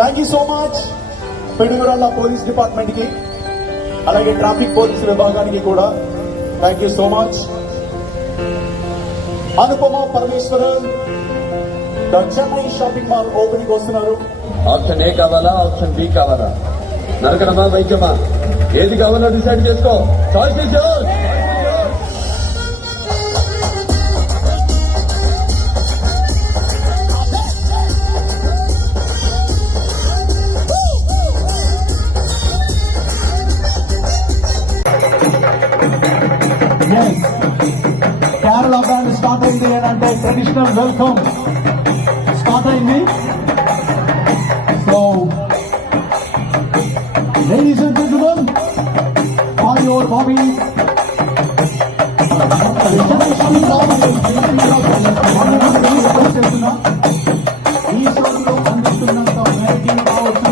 Thank you so much Piduguralla police department కి, అలాగే traffic police విభాగానికి కూడా thank you so much. Anupama Parameswaran the Chennai shopping mall opening వస్తున్నారు. Option A కావాలా, ఆప్షన్ బి కావాలా, నరకడమా వైద్యమా, ఏది కావాలో డిసైడ్ చేసుకో. Choice is yours. Kerala band start అయింది అని అంటే ట్రెడిషనల్ వెల్కమ్ స్టార్ట్ అయింది. So ladies and gentlemen, all your babies, చేస్తున్నా ఈ షోలో అందిస్తున్నంత వెరైటీ కావచ్చు.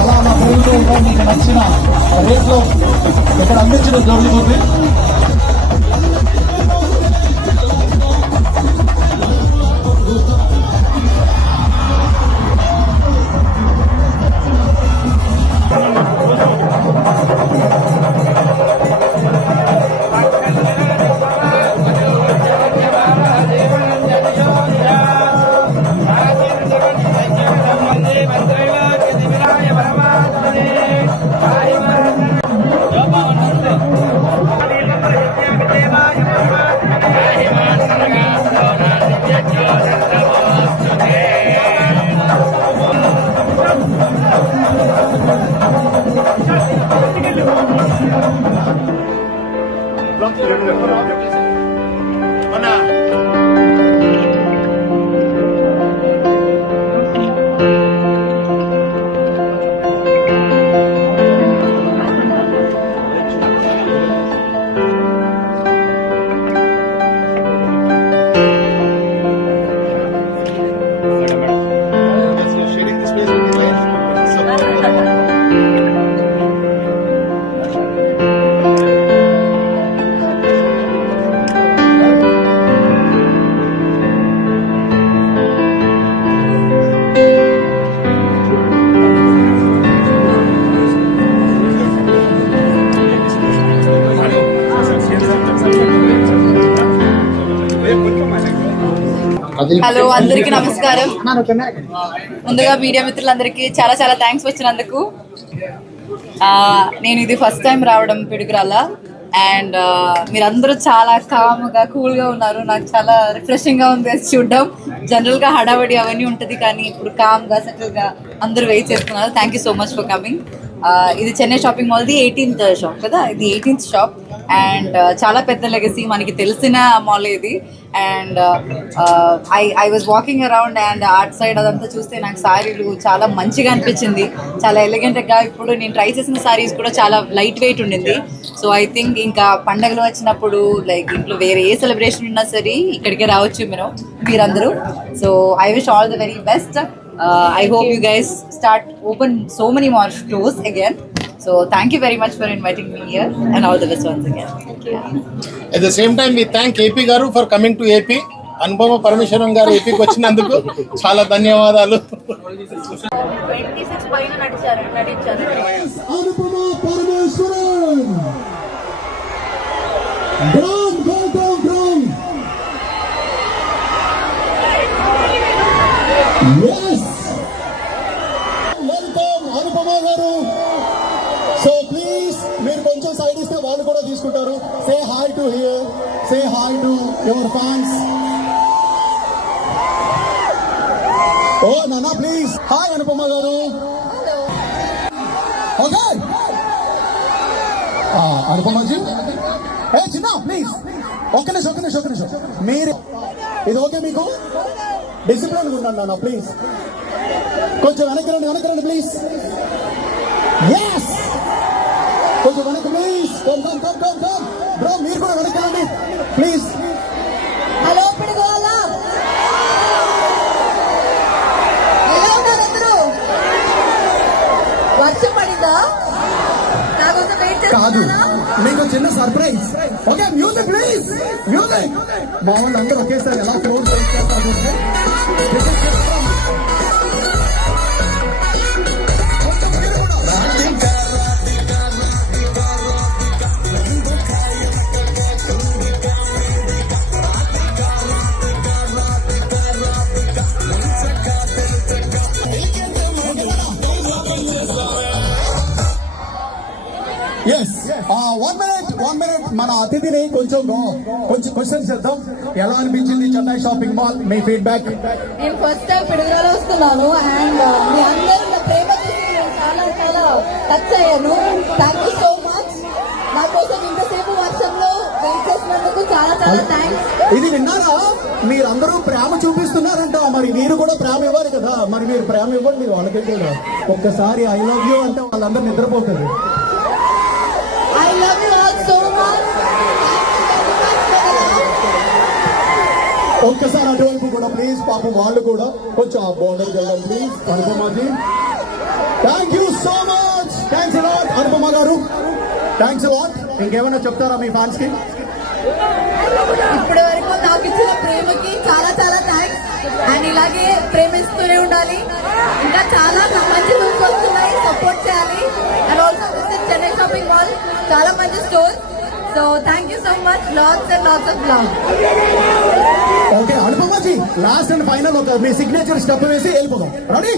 అలా నా పేరుతో ఉంటాం. మీకు నచ్చిన రేట్లో ఇక్కడ అందించడం జరుగుతుంది. హలో, అందరికి నమస్కారం. ముందుగా మీడియా మిత్రులందరికీ చాలా చాలా థ్యాంక్స్ వచ్చినందుకు. నేను ఇది ఫస్ట్ టైం రావడం పిడుగురాళ్ళ, అండ్ మీరందరూ చాలా కామ్గా కూల్గా ఉన్నారు. నాకు చాలా రిఫ్రెషింగ్గా ఉంది అది చూడడం. జనరల్గా హడావడి అవన్నీ ఉంటుంది, కానీ ఇప్పుడు కామ్గా సెటిల్గా అందరూ వెయిట్ చేస్తున్నారు. Thank you so much for coming. ఇది చెన్నై షాపింగ్ మాల్ది 18th షాప్ కదా, ఇది 18th షాప్. అండ్ చాలా పెద్ద లెగసీ, మనకి తెలిసిన మాల్ ఇది. And I was walking around, and art side అదంతా చూస్తే నాకు సారీలు చాలా మంచిగా అనిపించింది, చాలా ఎలిగెంట్గా. ఇప్పుడు నేను ట్రై చేసిన సారీస్ కూడా చాలా లైట్ వెయిట్ ఉండింది. సో ఐ థింక్ ఇంకా పండగలు వచ్చినప్పుడు, లైక్ ఇంట్లో వేరే ఏ సెలబ్రేషన్ ఉన్నా సరే ఇక్కడికే రావచ్చు మీరందరూ. So I wish all the very best. I hope you guys open so many more stores again. So thank you very much for inviting me here, and all the best once again. At the same time, we thank AP Garu for coming to AP. Anupama Parameshwaran garu AP ki vachinanduku chaala dhanyavadalu. 26 పైన నడిచారు. Anupama Parameshwaran, from yes, welcome Anupama garu. So please, మీరు కొంచెం side ఇస్తే వాళ్ళు కూడా తీసుకుంటారు. Say hi to here, say hi to your fans. Oh Nana, please. Hi Anupama garu. Okay. Anupama ji, hey Chinna, please. Okay నిమిషం. మీరు ఇది okay మీకు? డిసిప్లిన్ ఉండండి నాన్న, ప్లీజ్. కొంచెం వెనక్కి రండి ప్లీజ్. ఎస్ కమ్ బ్రో, మీరు కూడా వెనకాలండి ప్లీజ్. హలో పిడుగురాల, ఎలా ఉన్నారు అందరూ? వర్షం పడిందా? నాకోసం వెయిట్ కాదు, చేస్తున్నారా? మీకు చిన్న surprise. Okay, music please, music. మా వాళ్ళందరూ ఒకేసారి ఎలా ఫ్లోర్ చేస్తారు. ఎస్, 1 minute మన అతిథిని కొంచెం క్వశ్చన్ చేద్దాం. ఎలా అనిపించింది చెన్నై షాపింగ్ మాల్? మీ ఫీడ్బ్యాక్. నేను ఫస్ట్ టైం పిడుగురాల వస్తున్నాను అండ్ మీ అందరూ నా ప్రేమ చూసి నేను చాలా చాలా టచ్ అయ్యాను. Thank you so much. నా కోసం ఇంతసేపు వర్షంలో వెయిట్ చేసినందుకు చాలా చాలా థ్యాంక్స్. ఇది విన్నారా? మీరందరూ ప్రేమ చూపిస్తున్నారంట, మరి మీరు కూడా ప్రేమ ఇవ్వాలి కదా. మరి మీరు ప్రేమ ఇవ్వండి వాళ్ళకి కూడా. ఒక్కసారి ఐ లవ్ యూ అంటే వాళ్ళందరూ నిద్రపోతారు. I love you all so much. ఒక్కసారి అటువైపు కూడా ప్లీజ్. పాపం వాళ్ళు కూడా కొంచెం ఆ బౌండరీకి వెళ్ళండి please. Anupamaji, thank you so much. Thanks a lot Anupama గారు, థ్యాంక్స్ అలాట్. ఇంకేమైనా చెప్తారా మీ ఫ్యాన్స్ కి? ఇప్పటి వరకు నాకు ఇచ్చిన ప్రేమకి చాలా చాలా థ్యాంక్స్. అండ్ ఇలాగే ప్రేమిస్తూనే ఉండాలి. ఇంకా చాలా మంచి లుక్స్ వస్తున్నాయి, సపోర్ట్ చేయాలి. And also visit Chennai shopping mall, చాలా మంచి store. So thank you so much. Lots and lots of love. Okay Anupamaji, last and final ఒక మీ సిగ్నేచర్ స్టెప్ వేసి వెళ్ళిపోదాం. రెడీ?